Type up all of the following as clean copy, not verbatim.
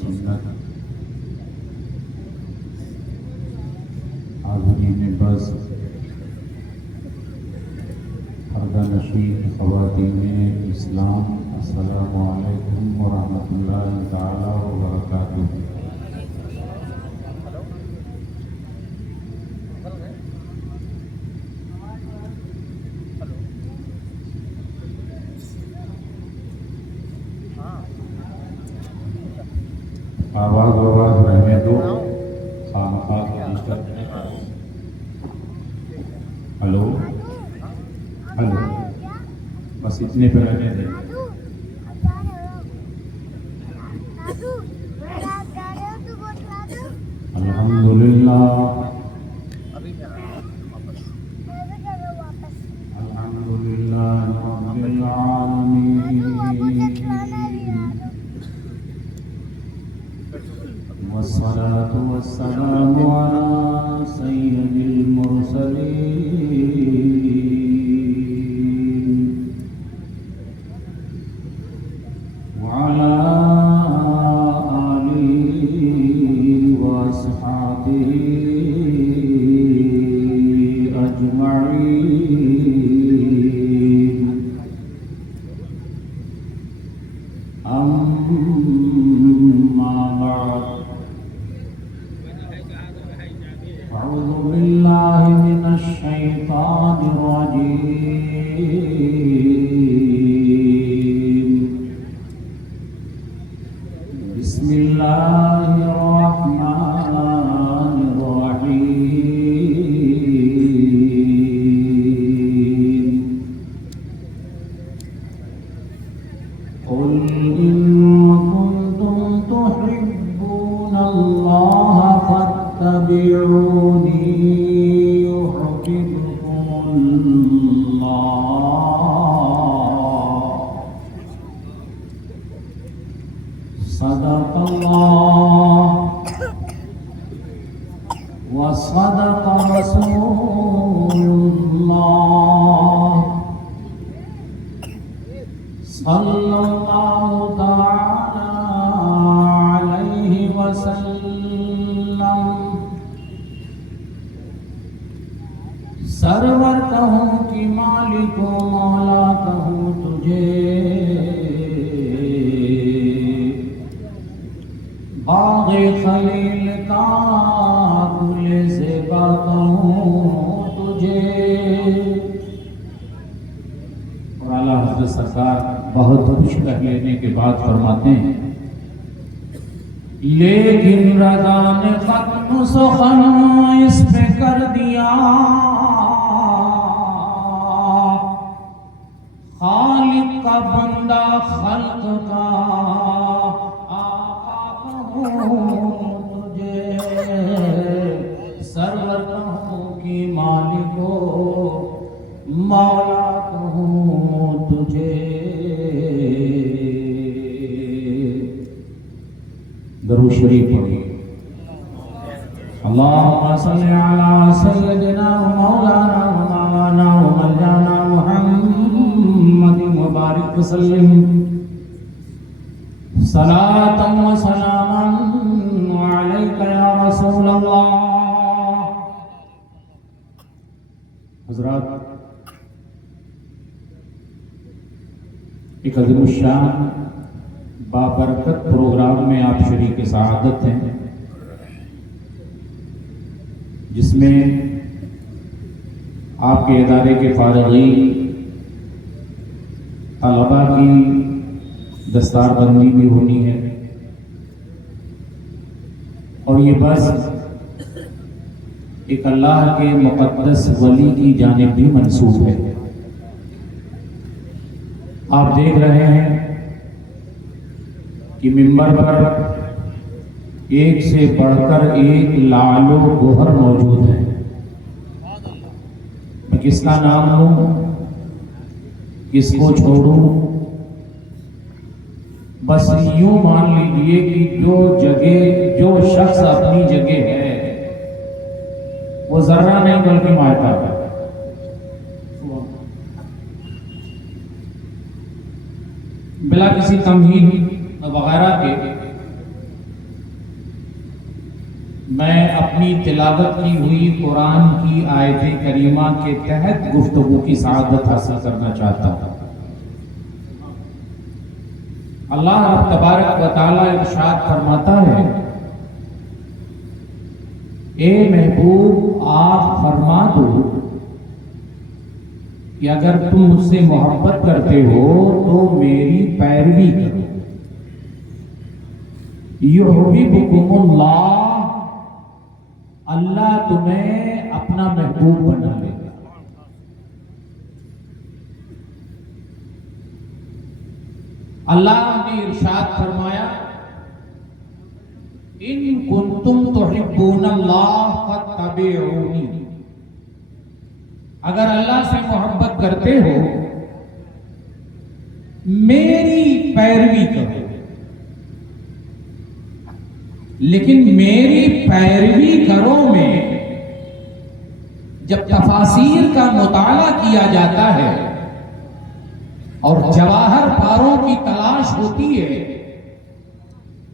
سنت حاضرین بس پردہ نشین خواتین اسلام، السلام علیکم ورحمۃ اللہ تعالی وبرکاتہ۔ آواز رہنے دو، خامخواہ کی ڈسٹرب نہیں کرو۔ ہلو ہلو، بس اتنے پہ رہنے دیں۔ الحمدللہ الحمدللہ رب العالمین، والصلاة والسلام على سيد المرسلين وعلى آله وأصحابه أجمعين، أما بعد، أعوذ بالله من الشيطان الرجيم، بسم الله الرحمن الرحيم، قل إن كنتم تحبون الله فاتبعوني يحببكم الله، صدق الله وصدق رسول الله، صلى الله تعالى عليه وسلم، سرور کہوں کہ مالک و مولا کہوں تجھے، باغ خلیل کا گل زیبا کہوں تجھے۔ اور اعلیٰ حضرت سرکار بہت خوش کہہ لینے کے بعد فرماتے ہیں، لیکن رضا نے ختم سخن اس پہ کر دیا، خالق کا بندہ خلق کا آقا کہوں تجھے، سرور کہوں کہ مالک و مولا کہوں تجھے۔ درود شریف پڑھیے۔ اللہم صلی علی سیدنا مولانا مولانا ومولانا محمد مبارک وسلم، صلاۃ و سلام علیک یا رسول اللہ۔ حضرات، ایک عظیم الشان بابرکت پروگرام میں آپ شریک سعادت ہیں، جس میں آپ کے ادارے کے فارغین طلباء کی دستار بندی بھی ہونی ہے، اور یہ بس ایک اللہ کے مقدس ولی کی جانب بھی منسوب ہے۔ آپ دیکھ رہے ہیں کہ منبر پر ایک سے بڑھ کر ایک لعل و گوہر موجود ہے۔ میں کس کا نام لوں، کس کو چھوڑوں؟ بس یوں مان لیجئے کہ جو شخص اپنی جگہ ہے وہ ذرہ نہیں بلکہ مائتا ہے۔ بلا کسی تمہید وغیرہ کے میں اپنی تلاوت کی ہوئی قرآن کی آیت کریمہ کے تحت گفتگو کی سعادت حاصل کرنا چاہتا ہوں۔ اللہ رب تبارک و تعالی ارشاد فرماتا ہے، اے محبوب آپ فرما دو کہ اگر تم مجھ سے محبت کرتے ہو تو میری پیروی کرو، یحببکم اللہ، اللہ تمہیں اپنا محبوب بنا لے گا۔ اللہ نے ارشاد فرمایا، ان کنتم تحبون اللہ فاتبعونی، اگر اللہ سے محبت کرتے ہو میری پیروی کرو۔ لیکن میری پیروی کرو میں جب تفاسیر کا مطالعہ کیا جاتا ہے اور جواہر پاروں کی تلاش ہوتی ہے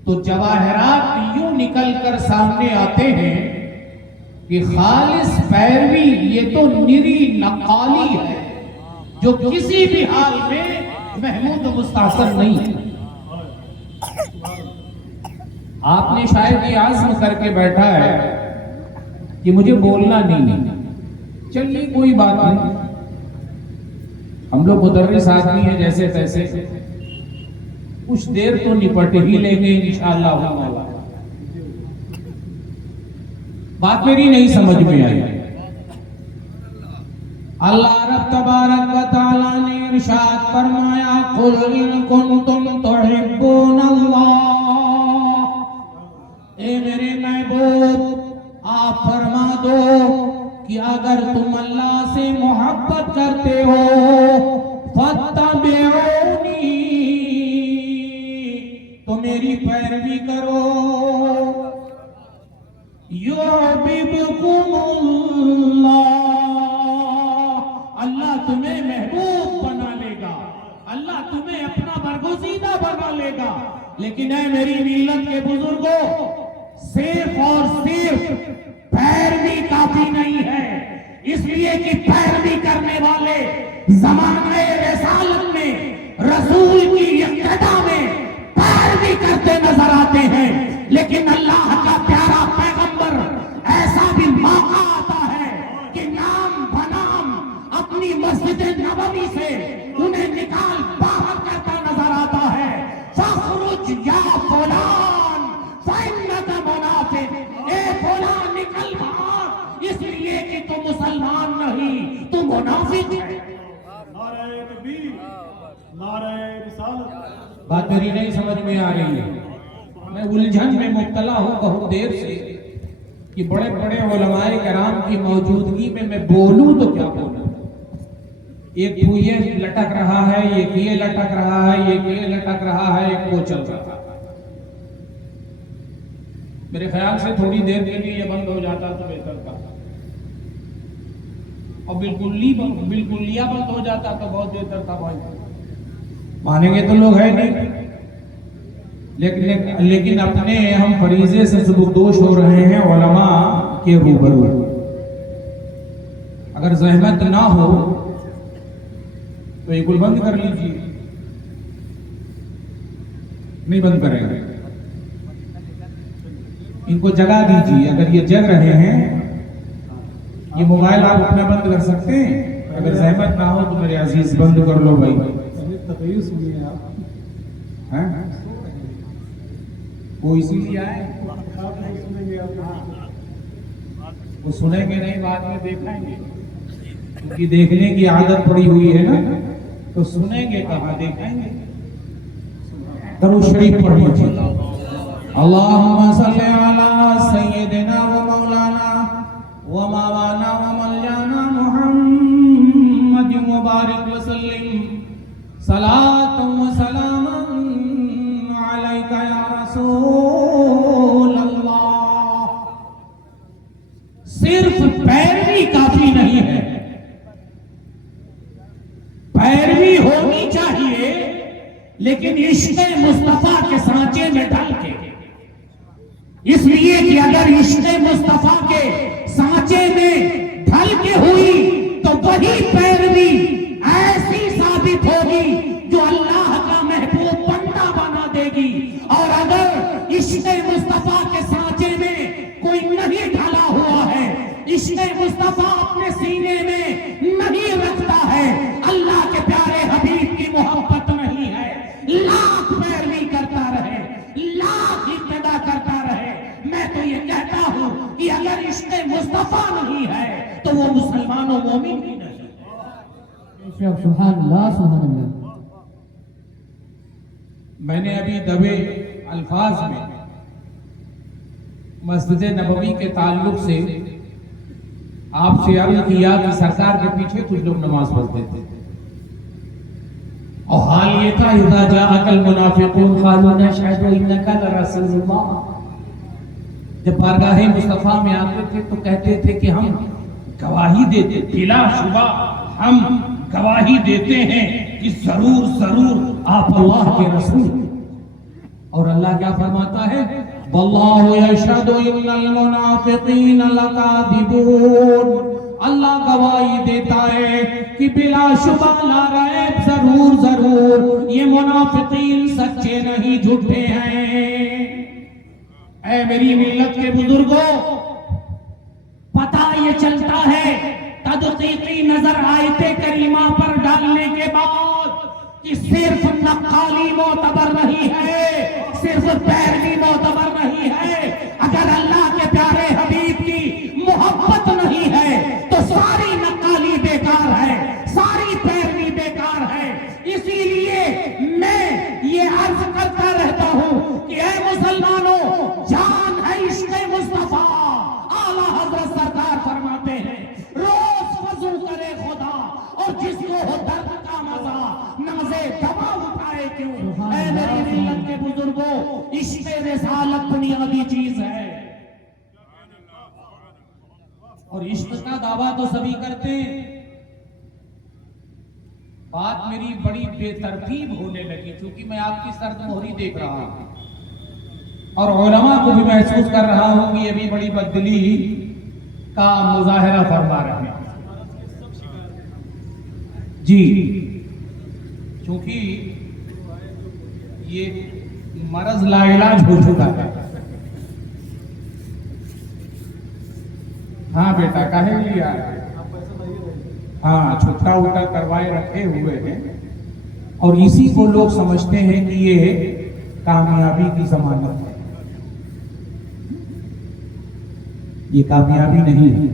تو جواہرات یوں نکل کر سامنے آتے ہیں کہ خالص پیروی یہ تو نری نقالی ہے جو کسی بھی حال میں محمود و مستحسن نہیں ہے۔ آپ نے شاید یہ عزم کر کے بیٹھا ہے کہ مجھے بولنا نہیں، چلیے کوئی بات نہیں، ہم لوگ مدرس آدمی ہیں جیسے تیسے کچھ دیر تو نپٹ ہی لیں گے انشاءاللہ۔ بات میری نہیں سمجھ میں آئی۔ اللہ رب تبارک و تعالی نے ارشاد فرمایا، قل ان کنتم تحبون اللہ، اے میرے محبوب آپ فرما دو کہ اگر تم اللہ سے محبت کرتے ہو فاتبعونی، تو میری پیروی کرو، یحببکم اللہ، اللہ تمہیں محبوب بنا لے گا، اللہ تمہیں اپنا برگزیدہ بنا لے گا۔ لیکن اے میری ملت کے بزرگوں، صرف اور صرف پیروی کافی نہیں ہے، اس لیے کہ پیروی کرنے والے زمانہ رسالت میں رسول کی اقتدا میں پیروی کرتے نظر آتے ہیں، لیکن اللہ کا پیارا پیغمبر ایسا بھی موقع آتا ہے کہ نام بنام اپنی مسجد نبوی سے انہیں نکال باہر کرتا نظر آتا ہے، فاخرج یا فلان فإنک منافق، اے فلان نکل باہر، اس لیے کہ تو مسلمان نہیں، تو منافق ہے۔ نعرہ تکبیر، نعرہ رسالت۔ بات میری نہیں سمجھ میں آ رہی ہے، میں الجھن میں مبتلا ہوں بہت دیر سے کہ بڑے بڑے علماء کرام کی موجودگی میں بولوں تو کیا بولوں، ایک تو یہ لٹک رہا ہے، ایک یہ لٹک رہا ہے، ایک یہ لٹک رہا ہے، ایک وہ چل رہا ہے۔ میرے خیال سے تھوڑی دیر کے لیے یہ بند ہو جاتا تو بہتر تھا، اور بالکلیہ بند ہو جاتا تو بہت بہتر تھا۔ بھائی مانیں گے تو لوگ ہے نہیں، لیکن اپنے ہم فریضے سے سبکدوش ہو رہے ہیں علماء کے روبرو۔ اگر زحمت نہ ہو تو یہ کل بند کر لیجیے، نہیں بند کریں گے، ان کو جگا دیجیے۔ اگر یہ جگ رہے ہیں، یہ موبائل آپ اپنا بند کر سکتے ہیں، اگر زحمت نہ ہو تو میرے عزیز بند کر لو بھائی۔ تقریر سنیے آپ، وہ اسی لیے آئے، وہ سنیں گے نہیں، بعد میں دیکھیں گے، کیونکہ دیکھنے کی عادت پڑی ہوئی ہے نا، تو سنیں گے کہاں، دیکھیں گے۔ درود شریف پڑھ لیجیے، اللہم صلی علی سیدنا و مولانا و مولانا و مولانا محمد مبارک وسلم، صلاۃ و سلام علیک یا رسول اللہ۔ صرف پیروی کافی نہیں ہے، پیروی ہونی چاہیے لیکن عشق مصطفیٰ کے سانچے میں ڈال کے۔ اس لیے کہ اگر عشق مصطفیٰ کے سانچے میں ڈھل کے ہوئی تو وہی پیروی ایسی ثابت ہوگی جو اللہ کا محبوب بندہ بنا دے گی. اور اگر عشق مصطفیٰ کے سانچے میں کوئی نہیں ڈھلا ہوا ہے، عشق مصطفیٰ اپنے سینے میں نہیں رکھتا ہے، اللہ کے پیارے حبیب کی محبت نہیں ہے، لاکھ پیروی کرتا رہے، لاکھ ابتدا کرتا رہے، میں تو یہ کہتا ہوں کہ اگر عشق مصطفیٰ نہیں ہے تو وہ مسلمان و مومن بھی نہیں. سبحان اللہ سبحان اللہ. میں نے ابھی دبے الفاظ میں مسجد نبوی کے تعلق سے آپ سے عرض کیا کہ سرکار کے پیچھے کچھ لوگ نماز پڑھتے تھے، اور حال یہ تھا اذا جاءک المنافقون قالوا نشهد انک لرسول اللہ. جب بارگاہ مصطفیٰ میں آتے تھے تو کہتے تھے کہ ہم گواہی دیتے، بلا شبہ ہم گواہی دیتے ہیں کہ ضرور ضرور آپ اللہ کے رسول. اور اللہ کیا فرماتا ہے؟ واللہ یشہد ان المنافقین لکاذبون. اللہ گواہی دیتا ہے کہ بلا شبہ لا ریب ضرور ضرور یہ منافقین سچے نہیں جھوٹے ہیں. اے میری ملت کے بزرگوں، پتہ یہ چلتا ہے تدقیقی نظر آیت کریمہ پر ڈالنے کے بعد کہ صرف نقالی معتبر نہیں ہے، صرف پیروی معتبر نہیں ہے. اگر اللہ کے پیارے حبیب کی محبت نہیں ہے تو ساری نقالی بیکار ہے، ساری پیروی بیکار ہے. اسی لیے میں یہ عرض کرتا رہتا ہوں کہ اے مسلمانوں، جان ہے عشق مصطفیٰ. اعلیٰ حضرت سرکار فرماتے ہیں روز وضو کرے خدا، اور جس کو ہو درد کا مزہ نازے دوا اٹھائے کیوں. اے میری ملت کے بزرگوں، عشق رسالت بنیادی چیز ہے، اور عشق کا دعویٰ تو سبھی کرتے ہیں. بات میری بڑی بے ترتیب ہونے لگی کیونکہ میں آپ کی سرد مہری دیکھ رہا ہوں، اور علماء کو بھی محسوس کر رہا ہوں کہ یہ بھی بڑی بدلی کا مظاہرہ فرما رہے ہیں. جی، چونکہ یہ مرض لا علاج ہو چکا ہے. ہاں بیٹا کہے لیا، ہاں چھٹا اٹھا کروائے رکھے ہوئے ہیں، اور اسی کو لوگ سمجھتے ہیں کہ یہ کامیابی کی ضمانت ہے. یہ کامیابی نہیں ہے.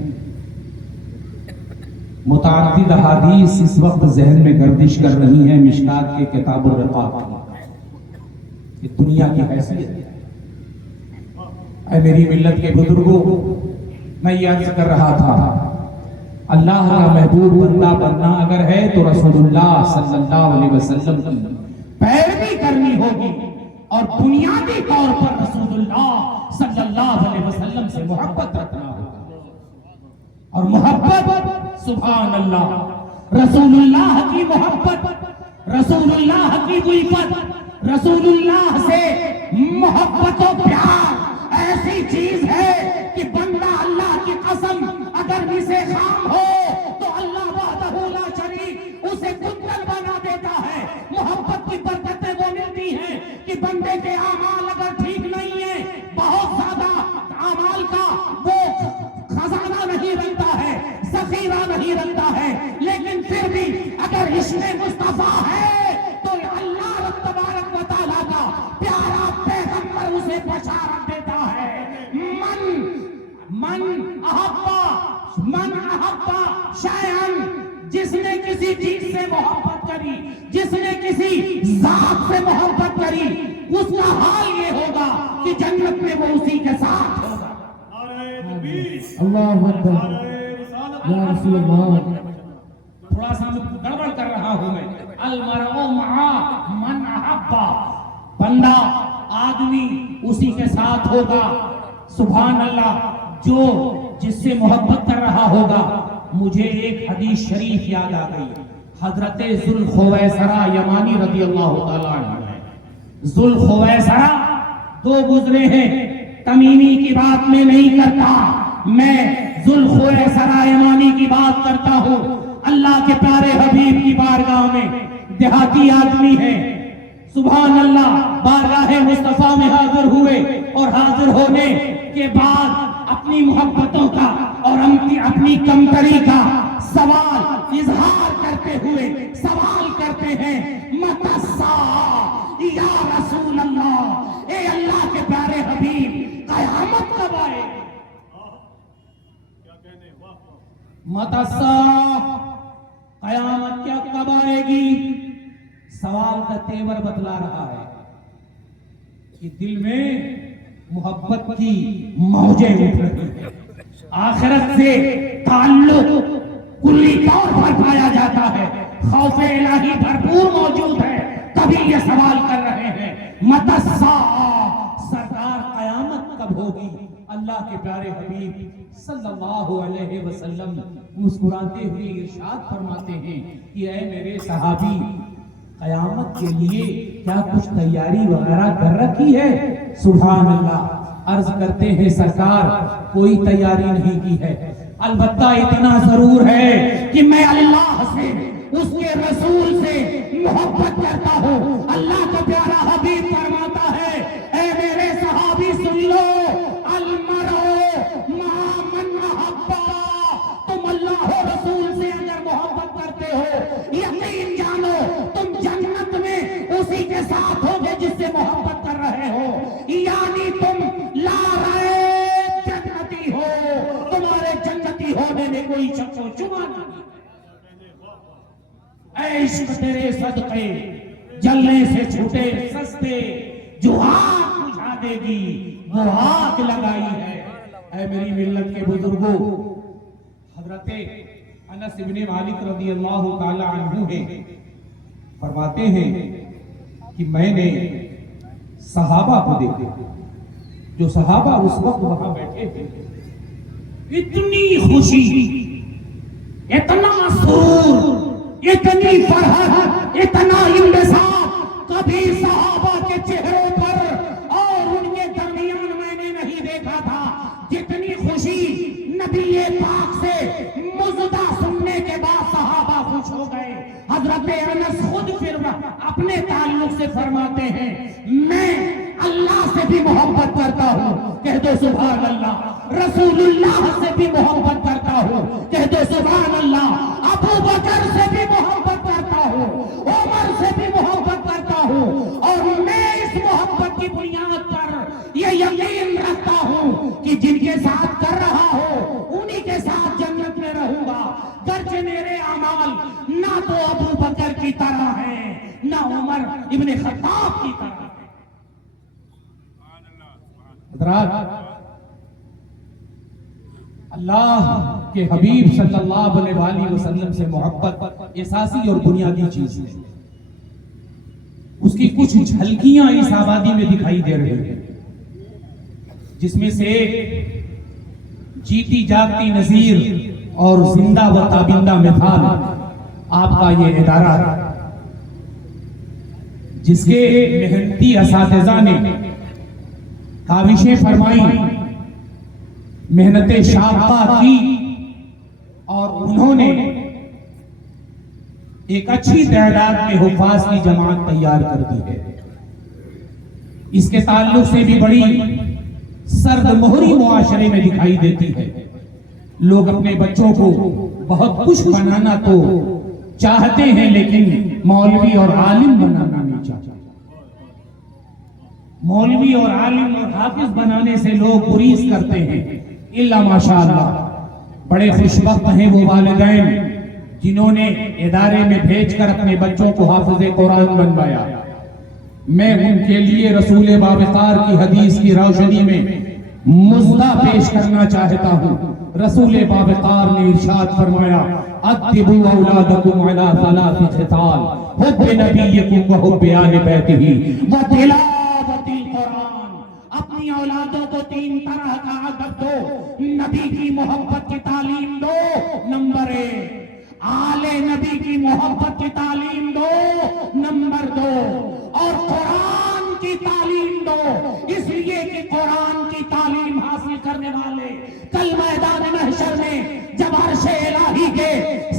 متعدد احادیث اس وقت ذہن میں گردش کر رہی ہیں مشکات کے کتاب الرقاق کی. یہ دنیا کی حیثیت ہے. اے میری ملت کے بزرگوں، میں یہ عرض کر رہا تھا اللہ کا محبوب بندہ بننا اگر ہے تو رسول اللہ صلی اللہ علیہ وسلم کی پیروی کرنی ہوگی، اور بنیادی طور پر رسول اللہ صلی اللہ علیہ وسلم سے محبت رکھنا ہوگا. اور محبت سبحان اللہ، رسول اللہ کی محبت، رسول اللہ کی الفت، رسول اللہ سے محبت و پیار ایسی چیز ہے کہ بندہ اللہ کی قسم اگر اسے خام ہو تو اللہ وحدہ لا شریک اسے کنگل بنا دیتا ہے. محبت کی برکتیں وہ ملتی ہیں کہ بندے کے اعمال اگر ٹھیک نہیں ہیں، بہت زیادہ اعمال کا وہ خزانہ نہیں رکھتا ہے، ذخیرہ نہیں رکھتا ہے، لیکن پھر بھی اگر عشق مصطفیٰ ہے تو اللہ رب تبارک و تعالیٰ کا پیارا پیغمبر اسے بشارت دیتا ہے. من احبا شیئن، جس نے کسی چیز سے محبت کری، جس نے کسی ذات سے محبت کری، اس کا حال یہ ہوگا کہ جنت میں وہ اسی کے ساتھ ہوگا. اللہ اکبر یا رسول اللہ. تھوڑا سا گڑبڑ کر رہا ہوں میں. المرء مع من احبا، بندہ آدمی اسی کے ساتھ ہوگا. سبحان اللہ، جو جس سے محبت کر رہا ہوگا. مجھے ایک حدیث شریف یاد آ گئی. حضرت ذوالخویسرہ یمانی رضی اللہ تعالیٰ عنہ. ذوالخویسرہ دو گزرے ہیں، تمیمی کی بات میں نہیں کرتا، میں ذوالخویسر یمانی کی بات کرتا ہوں۔ اللہ کے پیارے حبیب کی بارگاہ میں دیہاتی آدمی ہے، سبحان اللہ، بارگاہ مصطفیٰ میں حاضر ہوئے اور حاضر ہونے کے بعد اپنی محبتوں کا اور اپنی کمتری کا سوال اظہار کرتے ہوئے سوال کرتے ہیں، متی الساعہ یا رسول اللہ، اے اللہ کے پیارے حبیب، قیامت کب آئے؟ متی الساعہ، قیامت کیا کب آئے گی؟ سوال کا تیور بتلا رہا ہے کہ دل میں محبت کی موجیں اٹھ رہی ہیں، آخرت سے تعلق کلی طور پر پایا جاتا ہے، خوف الہی بھرپور موجود ہے، تبھی یہ سوال کر رہے ہیں متی الساعہ، سرکار قیامت کب ہوگی؟ اللہ کے پیارے حبیب صلی اللہ علیہ وسلم مسکراتے ہوئے ارشاد فرماتے ہیں کہ اے میرے صحابی، قیامت کے لیے کیا کچھ تیاری وغیرہ کر رکھی ہے؟ سبحان اللہ، عرض کرتے ہیں سرکار کوئی تیاری نہیں کی ہے، البتہ اتنا ضرور ہے کہ میں اللہ سے، اس کے رسول سے محبت کرتا ہوں۔ اللہ کا پیارا حبیب فرماتا ہے اے میرے صحابی سن لو، المرء مع من احب، تم اللہ و رسول سے اگر محبت کرتے ہو، یقین جانو تم جنت میں اسی کے ساتھ ہوگے جس سے محبت کر رہے ہو، یعنی تم لا رہے جنتی ہو، تمہارے جنتی ہونے میں کوئی شک و شبہ نہیں۔ اے عشق تیرے صدقے جلنے سے چھوٹے سستے، جو آگ بجھا دے گی وہ آگ لگائی ہے۔ اے میری ملت کے بزرگوں، حضرت انس بن مالک رضی اللہ تعالی عنہ ہے، فرماتے ہیں کہ میں نے صحابہ کو دیکھا، جو صحابہ اس وقت وہاں بیٹھے تھے، اتنی خوشی، اتنا سرور، اتنی فرحت، اتنا انبساط کبھی صحابہ کے چہروں پر اور ان کے درمیان میں نے نہیں دیکھا تھا، جتنی خوشی نبی پاک سے مزدہ سننے کے بعد صحابہ خوش ہو گئے۔ حضرت انس خود پھر اپنے تعلق سے فرماتے ہیں میں اللہ سے بھی محبت کرتا ہوں، کہہ دو سبحان اللہ، رسول اللہ سے بھی محبت کرتا ہوں، کہہ دو سبحان اللہ، ابو بکر سے بھی محبت کرتا ہوں، عمر سے بھی محبت کرتا ہوں، اور میں اس محبت کی بنیاد پر یہ یقین رکھتا ہوں کہ جن کے ساتھ کر رہا ہوں انہی کے ساتھ جنت میں رہوں گا، گرچہ میرے اعمال نہ تو ابو بکر کی طرح ہیں نہ عمر ابن خطاب کی طرح ہیں۔ حضرات، اللہ کے حبیب صلی اللہ علیہ وسلم سے محبت اساسی اور بنیادی چیز ہے، اس کی کچھ جھلکیاں اس آبادی میں دکھائی دے رہی ہیں، جس میں سے ایک جیتی جاگتی نظیر اور زندہ و تابندہ مثال آپ کا یہ ادارہ ہے، جس کے محنتی اساتذہ نے کاوشیں فرمائی، محنت شاقہ کی، اور انہوں نے ایک اچھی تعداد میں حفاظ کی جماعت تیار کر دی ہے۔ اس کے تعلق سے بھی بڑی سرد مہری معاشرے میں دکھائی دیتی ہے، لوگ اپنے بچوں کو بہت کچھ بنانا تو چاہتے ہیں لیکن مولوی اور عالم بنانا نہیں چاہتے۔ مولوی اور عالم اور حافظ بنانے سے لوگ گریز کرتے ہیں، الا ماشاءاللہ بڑے خوش وقت ہیں وہ والدین جنہوں نے ادارے میں بھیج کر اپنے بچوں کو حافظ قرآن بنوایا۔ میں ان کے لیے رسول بابقار کی حدیث کی روشنی میں مزدہ پیش کرنا چاہتا ہوں۔ رسول بابقار نے ارشاد فرمایا ادبوا اولادکم علی ثلاث خصال، حب نبیکم و حب آل بیتہ و تلاوت القرآن۔ اپنی اولادوں کو تین طرح کا ادب دو، نبی کی محبت کی تعلیم دو، نمبر ایک آل نبی کی محبت کی تعلیم دو، نمبر دو، اور قرآن کی تعلیم دو، اس لیے کہ قرآن کی تعلیم حاصل کرنے والے کل میدان محشر میں جب عرش الہی کے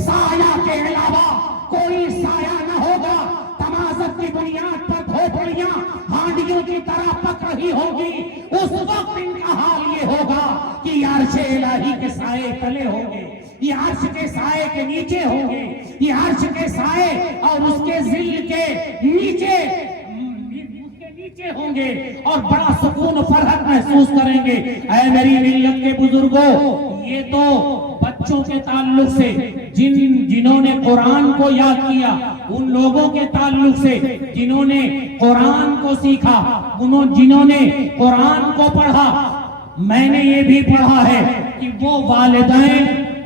سایہ کے علاوہ کوئی سایہ نہ ہوگا، تمازت کی بنیاد پر کھوپڑیاں ہانڈیوں کی طرح پک رہی ہوگی، اس وقت ان کا حال یہ ہوگا کہ یہ عرش الہی کے سائے تلے ہوں گے، یہ عرش کے سائے کے نیچے ہوں گے، یہ عرش کے سائے اور اس کے ظل کے نیچے ہوں گے اور بڑا سکون و فرحت محسوس کریں گے۔ اے میری ملت کے بزرگوں، یہ تو بچوں کے تعلق سے جنہوں نے قرآن کو یاد کیا، ان لوگوں کے تعلق سے جنہوں نے قرآن کو سیکھا، جنہوں نے قرآن کو پڑھا۔ میں نے یہ بھی پڑھا ہے کہ وہ والدین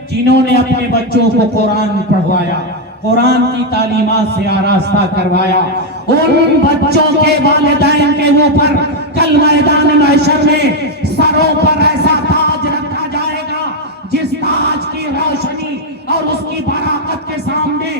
جنہوں نے اپنے بچوں کو قرآن پڑھوایا، قرآن کی تعلیمات سے آراستہ کروایا، ان بچوں کے والدین کے اوپر کل میدان محشر میں سروں پر ایسا تاج رکھا جائے گا جس تاج کی روشنی اور اس کی براقت کے سامنے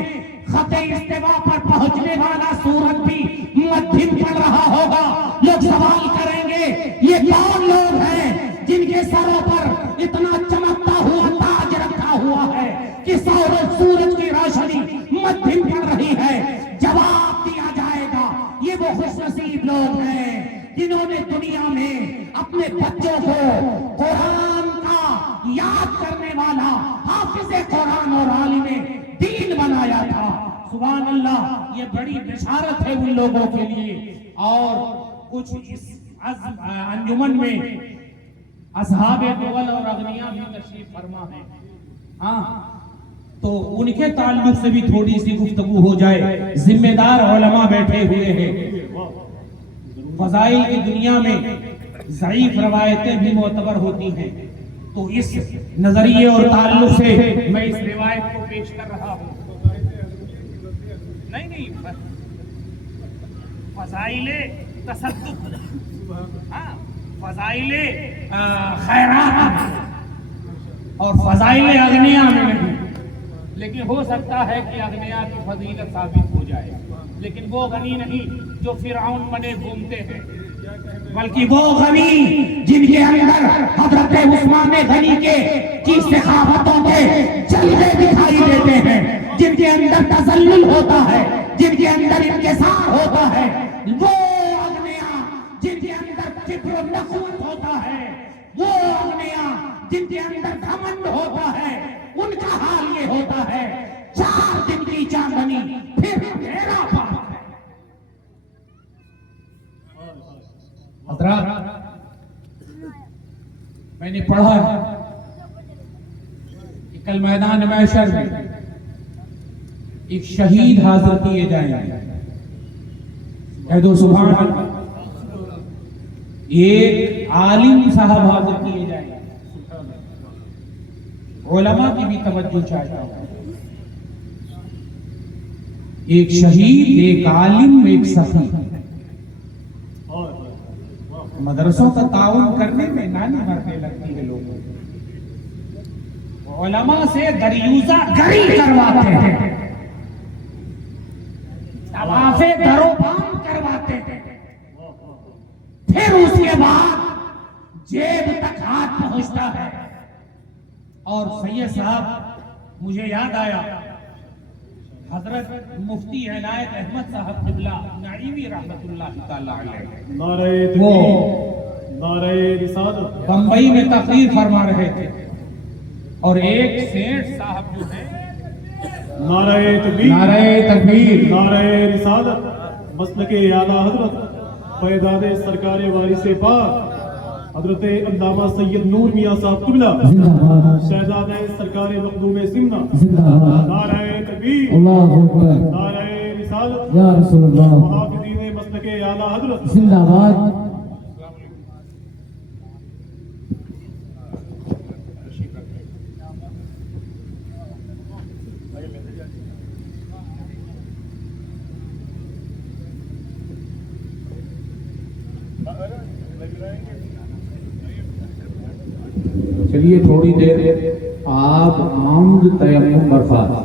خط استوا پر پہنچنے والا سورج بھی مدھم پڑ رہا ہوگا۔ لوگ سوال کریں گے یہ کون لوگ ہیں جن کے سروں پر اتنا چمکتا ہوا تاج رکھا ہوا ہے کہ سورج کی روشنی مدھم پڑ رہی ہے؟ جواب دیا جائے گا یہ وہ خوش نصیب لوگ ہیں جنہوں نے دنیا میں اپنے بچوں کو قرآن کا یاد کرنے والا حافظ قرآن اور عالم دین بنایا تھا۔ سبحان اللہ، یہ بڑی بشارت ہے ان لوگوں کے لیے۔ اور کچھ اس انجمن میں اصحاب دول اور اغنیاء بھی تشریف فرما ہے، ہاں تو ان کے تعلق سے بھی تھوڑی سی گفتگو ہو جائے۔ ذمہ دار علماء بیٹھے ہوئے ہیں، فضائل کی دنیا میں ضعیف روایتیں بھی معتبر ہوتی ہیں، تو اس نظریے اور تعلق سے میں اس روایت کو پیش کر رہا ہوں۔ نہیں فضائل تصدق، فضائل خیرات اور فضائل اغنیاء میں نہیں، لیکن ہو سکتا ہے کہ اغنیاء کی فضیلت ثابت ہو جائے، لیکن وہ غنی نہیں جو فرعون بنے گھومتے ہیں، بلکہ وہ غنی جن کے اندر حضرت عثمان غنی کی سخاوتوں کے جلوے دکھائی دیتے ہیں، جن کے اندر تذلل ہوتا ہے، جن کے اندر انکسار ہوتا ہے، وہ اغنیاء جن کے اندر کبر و نخوت ہوتا ہے، وہ اغنیاء جن کے اندر گھمنڈ ہوتا ہے، ان کا حال یہ ہوتا ہے 4 دن کی چاندنی پھر اندھیرا پاتا ہے۔ حضرات، میں نے پڑھا ہے کہ کل میدان محشر میں ایک شہید حاضر کیے جائیں گے، کہہ دو سبحان اللہ، ایک عالم صاحب حاضر کیے جائیں گے۔ علماء کی بھی توجہ چاہتا ہوں، ایک شہید، ایک عالم، ایک سخی، مدرسوں کا تعاون کرنے میں نانی مرنے لگتی ہے لوگوں، علماء سے دریوزہ گری کرواتے ہیں، طواف در و بام کرواتے ہیں، پھر اس کے بعد جیب تک ہاتھ پہنچتا ہے۔ اور سید صاحب مجھے یاد آیا حضرت مفتی عنایت احمد صاحب قبلہ نعیمی رحمت اللہ تعالی علیہ، نعرہ وہ تکبیر، نعرہ رسالت، بمبئی میں تقریر فرما رہے تھے، اور ایک سیٹھ صاحب جو ہیں نعرہ تکبیر، نعرہ تکبیر، نعرہ رسالت، مسلک اعلیٰ حضرت فیضان سرکار وارث پاک حضرت علامہ سید نور میاں صاحب قبلہ شہزادہ سرکار مخدوم سمنا، نعرہ تکبیر، اللہ اکبر، نعرہ رسالت، یا رسول اللہ، محافظین مسلک اعلیٰ حضرت، زندہ باد۔ چلیے تھوڑی دیر آپ عامد تیمم برفات۔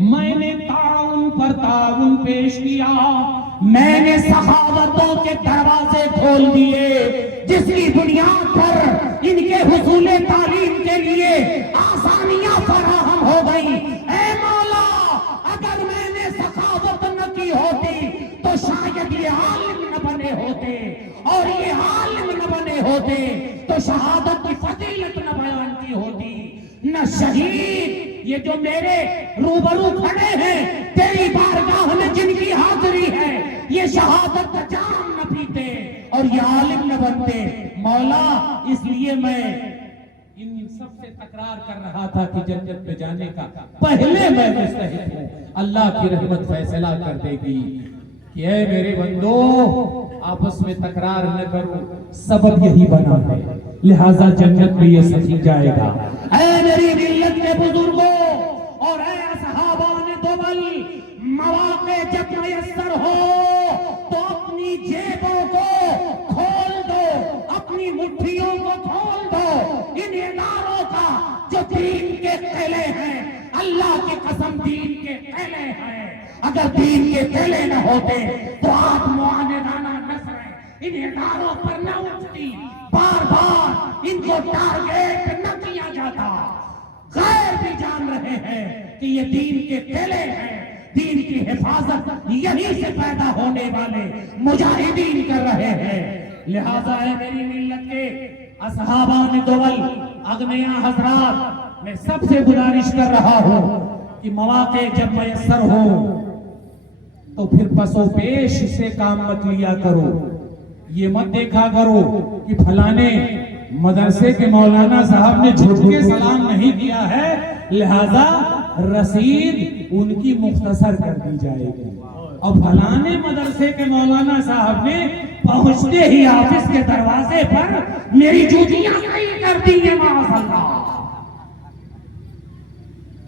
میں نے تعاون پر تعاون پیش کیا، میں نے سخاوتوں کے دروازے کھول دیے جس کی بنیاد پر ان کے حصول تعلیم کے لیے آسانیاں فراہم ہو گئی۔ اے مولا، اگر میں نے سخاوت نہ کی ہوتی تو شاید یہ عالم نہ بنے ہوتے، اور یہ عالم نہ بنے ہوتے تو شہادت کی فضیلت نہ بیان کی ہوتی، نہ شہید یہ جو میرے روبرو کھڑے ہیں تیری بارگاہ میں جن کی حاضری ہے، یہ شہادت کا جام نہ پیتے اور یہ عالم نہ بنتے۔ مولا، اس لیے میں ان سب سے تکرار کر رہا تھا کہ جنت پہ جانے کا پہلے میں مستحق ہوں، اللہ کی رحمت فیصلہ کر دے گی کہ اے میرے بندو آپس میں تکرار نہ کرو، سبب یہی بنا ہے، لہذا جنت میں یہ سمجھ جائے گا۔ اے میری ملت کے بزرگوں اور اے اصحابان دول، مواقع جب میسر ہو تو اپنی جیبوں کو کھول دو، اپنی مٹھیوں کو کھول دو، ان اداروں کا جو دین کے قلعے ہیں، اللہ کی قسم دین کے قلعے ہیں، اگر دین کے قلعے نہ ہوتے تو آج معاندانہ نظریں ان اداروں پر نہ اٹھتی، بار بار ان کو ٹارگیٹ نہ کیا جاتا۔ غیر بھی جان رہے ہیں کہ یہ دین کے قلعے ہیں، دین کی حفاظت یہیں سے پیدا ہونے والے مجاہدین کر رہے ہیں۔ لہذا ہے میری ملت کے اصحابان دول، اغنیاء حضرات، میں سب سے گزارش کر رہا ہوں کہ مواقع جب میسر ہو تو پھر پس و پیش سے کام مت لیا کرو، یہ مت دیکھا کرو کہ فلانے مدرسے کے مولانا صاحب نے جھک کے سلام نہیں دیا ہے لہذا رسید ان کی مختصر کر دی جائے گی، اور فلانے مدرسے کے مولانا صاحب نے پہنچتے ہی آفس کے دروازے پر میری جوتیاں صحیح کر دی ہیں معاذ اللہ،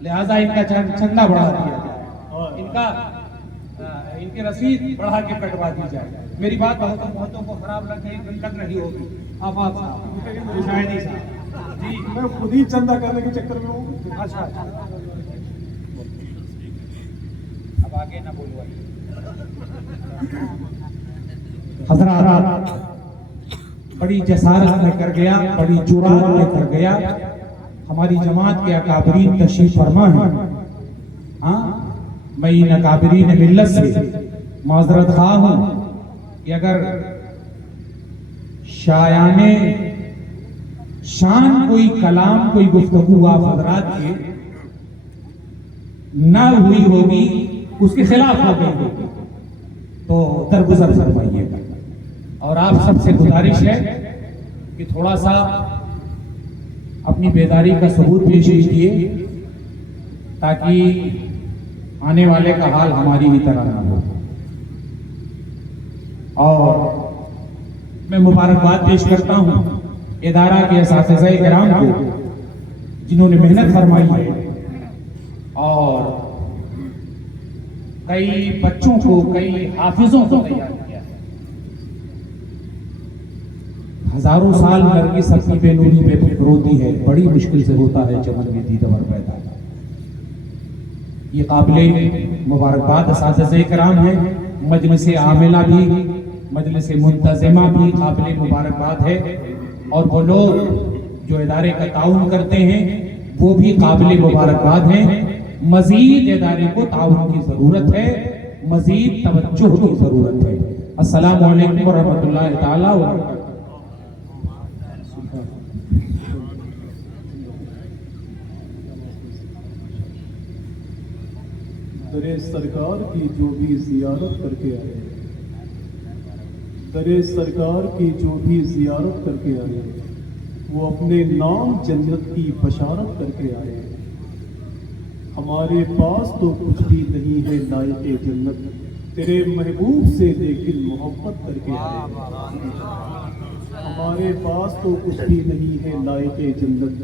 لہذا ان کا چندہ بڑھا دیا جائے، ان کی رسید بڑھا کے کٹوا دی جائے۔ میری بات بہتوں کو خراب لگ رہی ہوگی، آپ شاہدی صاحب جی، میں خود ہی چندہ کرنے کے چکر میں ہوں۔ اچھا اب آگے نہ بولو۔ حضرات، بڑی جسارت میں کر گیا، بڑی جرات میں کر گیا، ہماری جماعت کے اکابرین تشریف فرما ہیں، میں ان اکابرین ملت سے معذرت خواہ ہوں کہ اگر شایان شان کوئی کلام کوئی گفتگو آپ حضرات کی نہ ہوئی ہوگی، اس کے خلاف ہو گئی ہوگی تو درگزر فرمائیے گا، اور آپ سب سے گزارش ہے کہ تھوڑا سا اپنی بیداری کا ثبوت پیش کیجیے تاکہ آنے والے کا حال ہماری ہی طرح نہ ہو۔ اور میں مبارکباد پیش کرتا ہوں ادارہ کے اساتذہ کرام کو جنہوں نے محنت فرمائی ہے، اور کئی بچوں کو، کئی حافظوں کو تیار کیا ہے۔ ہزاروں سال نرگس اپنی بے نوری پہ روتی ہے، بڑی مشکل سے ہوتا ہے چمن میں دیدور پیدا۔ یہ قابل مبارکباد اساتذہ کرام ہیں، مجلس عاملہ بھی، مجلس منتظمہ بھی قابل مبارکباد ہے، اور وہ لوگ جو ادارے کا تعاون کرتے ہیں وہ بھی قابل مبارکباد ہیں۔ مزید ادارے کو تعاون کی ضرورت ہے، مزید توجہ کی ضرورت ہے۔ السلام علیکم ورحمۃ اللہ تعالیٰ وبرکاتہ۔ درے سرکار کی جو بھی زیارت کر کے آئے، درے سرکار کی جو بھی زیارت کر کے آئے، وہ اپنے نام جنت کی بشارت کر کے آئے۔ ہمارے پاس تو کچھ بھی نہیں ہے لائق جنت، تیرے محبوب سے لیکن محبت کر کے آئے۔ ہمارے پاس تو کچھ بھی نہیں ہے لائق جنت،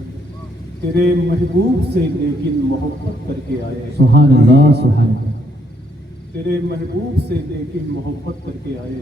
تیرے محبوب سے لیکن محبت کر کے آئے۔ سبحان اللہ، سبحان اللہ۔ تیرے محبوب سے لیکن محبت کر کے آئے۔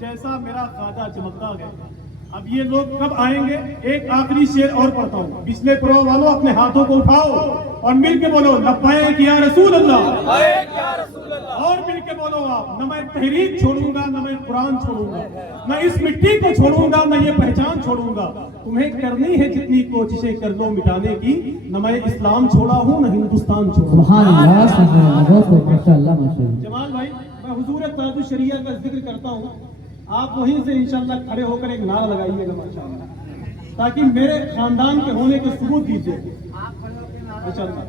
جیسا میرا خواجہ چمکتا ہے. اب یہ لوگ کب آئیں گے؟ ایک آخری شعر اور پڑھتا ہوں. پچھلے پرو والوں اپنے ہاتھوں کو اٹھاؤ اور مل کے بولو لبیک یا رسول اللہ. اور مل کے بولو آپ. نہ میں تحریک چھوڑوں گا، نہ میں قرآن چھوڑوں گا، نہ اس مٹی کو چھوڑوں گا، نہ یہ پہچان چھوڑوں گا. تمہیں کرنی ہے جتنی کوششیں کر لو مٹانے کی. نہ میں اسلام چھوڑا ہوں، نہ ہندوستان چھوڑا. سبحان اللہ سبحان اللہ. بہت ماشاءاللہ ماشاءاللہ. جمال بھائی، میں حضور تاج الشریعہ کا ذکر کرتا ہوں، آپ وہیں سے انشاءاللہ کھڑے ہو کر ایک نعرہ لگائیے گا ماشاءاللہ، تاکہ میرے خاندان کے ہونے کے ثبوت دیجیے ماشاءاللہ.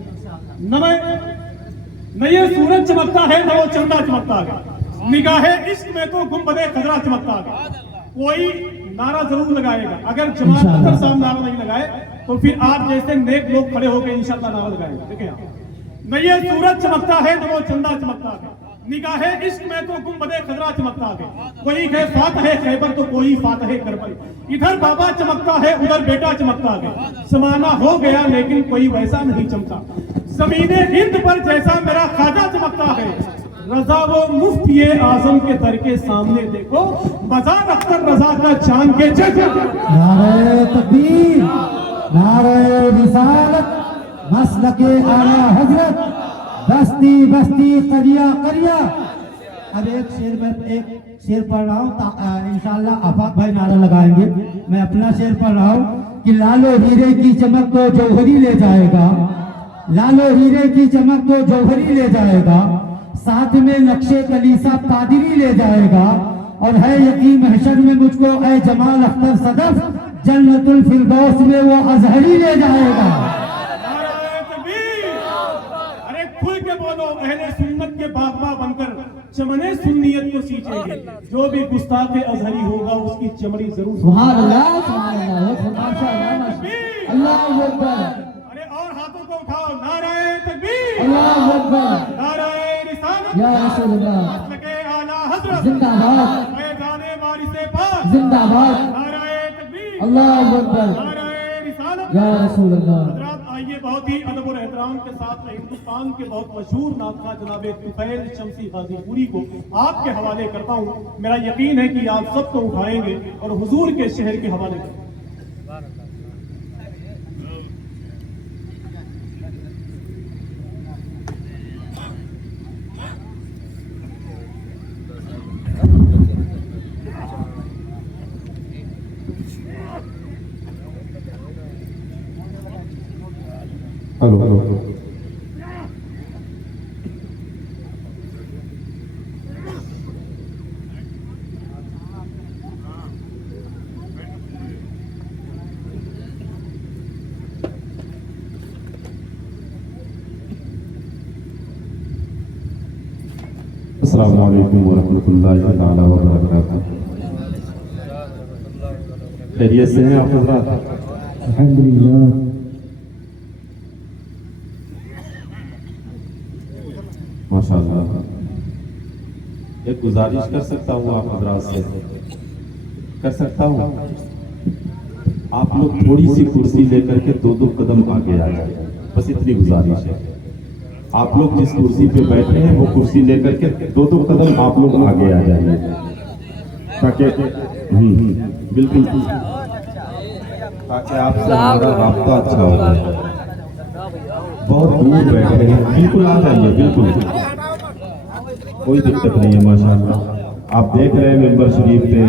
نہ یہ سورج چمکتا ہے، نہ وہ چندہ چمکتا ہے. نگاہ عشق میں تو گنبد خضرا چمکتا ہے. کوئی نعرہ ضرور لگائے گا. اگر جماعت اختر صاحب نعرہ نہیں لگائے تو پھر آپ جیسے نیک لوگ کھڑے ہو کے انشاءاللہ نعرہ لگائیں گے. دیکھیں آپ. نہ یہ سورج چمکتا ہے، نہ وہ چندہ چمکتا ہے. نگاہ عشق میں تو گنبد خضرا چمکتا ہے. کوئی ہے فاتح خیبر تو کوئی فاتح کربل. ادھر بابا چمکتا ہے، ادھر بیٹا چمکتا ہے. زمانہ ہو گیا لیکن کوئی ویسا نہیں چمکا. زمین ہند پر جیسا میرا خواجہ چمکتا ہے. رضا وہ مفتی اعظم کے در کے سامنے دیکھو، مزار اختر رضا کا چاند کے جگہ. نعرہ تکبیر، نعرہ رسالت، مسلک اعلیٰ حضرت، بستی بستی قریہ قریہ. اب ایک شعر پڑھ رہا ہوں، انشاءاللہ آفاق بھائی نعرہ لگائیں گے. میں اپنا شعر پڑھ رہا ہوں کہ لالو ہیرے کی چمک تو جوہری لے جائے گا، لالو ہیرے کی چمک تو جوہری لے جائے گا، ساتھ میں نقشے کلیسا پادری لے جائے گا. اور ہے یقین محشر میں مجھ کو اے جمال اختر صدف، جنت الفردوس میں وہ ازہری لے جائے گا. ارے کھل کے بولو. اہل سنت کے باغباں بن کر چمنے سنیت کو سینچیں گے. جو بھی گستاخ ازہری ہوگا اس کی چمڑی ضرور. سبحان اللہ سبحان اللہ ماشاءاللہ ماشاءاللہ. اللہ اکبر. ارے اور ہاتھوں کو اٹھاؤ. نعرہ تکبیر، اللہ اکبر. نعرہ رسالت، یا رسول اللہ. مسلک اعلیٰ حضرت، زندہ باد، میدان وارث پاک، زندہ باد. نعرہ تکبیر، اللہ اکبر. نعرہ رسالت. یا رسول اللہ. حضرات آئیے بہت ہی ادب اور احترام کے ساتھ ہندوستان کے بہت مشہور ناطقہ جناب طفیل شمسی غازی پوری کو آپ کے حوالے کرتا ہوں. میرا یقین ہے کہ آپ سب کو اٹھائیں گے اور حضور کے شہر کے حوالے کریں گے. ہلو السلام علیکم ورحمۃ اللہ تعالی وبرکاتہ. خیریت سے ہیں آپ حضرات؟ الحمدللہ. ماشاءاللہ. ایک گزارش کر سکتا ہوں آپ حضرات سے؟ کر سکتا ہوں؟ آپ لوگ تھوڑی سی کرسی لے کر کے 2 قدم آگے آ جائیں. بس اتنی گزارش ہے. آپ لوگ جس کرسی پہ بیٹھے ہیں وہ کرسی لے کر کے 2 قدم آپ لوگ آگے آ جائیے تاکہ بالکل تاکہ آپ سے ہمارا رابطہ اچھا ہو جائے. بہت دور بیٹھے ہیں، بالکل آ جائیے. بالکل کوئی دقت نہیں ہے. ماشاءاللہ آپ دیکھ رہے ہیں ممبر شریف پہ